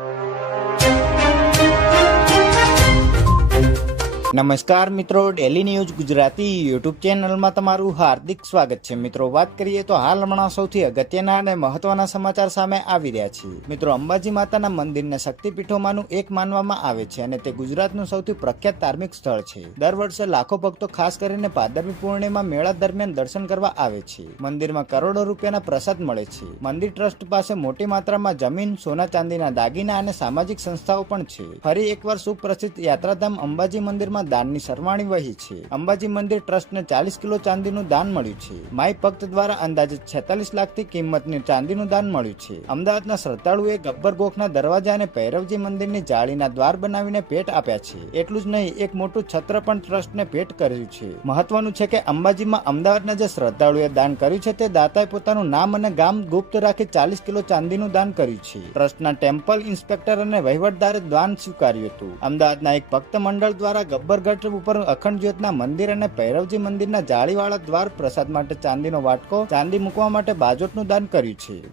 you. નમસ્કાર મિત્રો daily news Gujarati YouTube ચેનલમાં તમારું હાર્દિક સ્વાગત છે. મિત્રો, વાત કરીએ તો હાલ હમણાં સૌથી અગત્યના અને મહત્વના સમાચાર સામે આવી રહ્યા છે. મિત્રો, અંબાજી માતાના મંદિરને શક્તિપીઠોમાંનું એક માનવામાં આવે છે અને તે ગુજરાતનું સૌથી પ્રખ્યાત ધાર્મિક સ્થળ છે. દર વર્ષે લાખો ભક્તો ખાસ કરીને ભાદરવી પૂર્ણિમા મેળા દરમિયાન દર્શન કરવા આવે છે. મંદિરમાં કરોડો રૂપિયાના પ્રસાદ મળે છે. મંદિર ટ્રસ્ટ પાસે મોટી માત્રામાં જમીન, સોના ચાંદીના દાગીના અને સામાજિક સંસ્થાઓ પણ છે. ફરી એકવાર સુપ્રસિદ્ધ યાત્રાધામ અંબાજી મંદિરમાં દાનની સરવાણી વહી છે. અંબાજી મંદિર ટ્રસ્ટને ચાલીસ કિલો ચાંદીનું દાન મળ્યું છે. માય ભક્ત દ્વારા અંદાજે છેતાલીસ લાખથી કિંમતની ચાંદીનું દાન મળ્યું છે. અમદાવાદના શ્રદ્ધાળુએ ગબ્બર ગોખના દરવાજા અને ભૈરવજી મંદિરની જાળીના દ્વાર બનાવીને ભેટ આપ્યા છે. એટલું જ નહીં, એક મોટું છત્ર પણ ટ્રસ્ટને ભેટ કર્યું છે. મહત્વનું છે કે અંબાજીમાં અમદાવાદના જે શ્રદ્ધાળુએ દાન કર્યું છે તે દાતાએ પોતાનું નામ અને ગામ ગુપ્ત રાખી ચાલીસ કિલો ચાંદીનું દાન કર્યું છે. ટ્રસ્ટના ટેમ્પલ ઇન્સ્પેક્ટર અને વહીવટદારે દાન સ્વીકાર્યું હતું. અમદાવાદના એક ભક્ત મંડળ દ્વારા ગબ્બરગઢ ઉપર અખંડ જ્યોતના મંદિર અને ભૈરવજી મંદિરના જાળીવાળા દ્વાર પ્રસાદ માટે ચાંદીનો વાટકો, ચાંદી મૂકવા માટે બાજોટનું દાન કર્યું છે.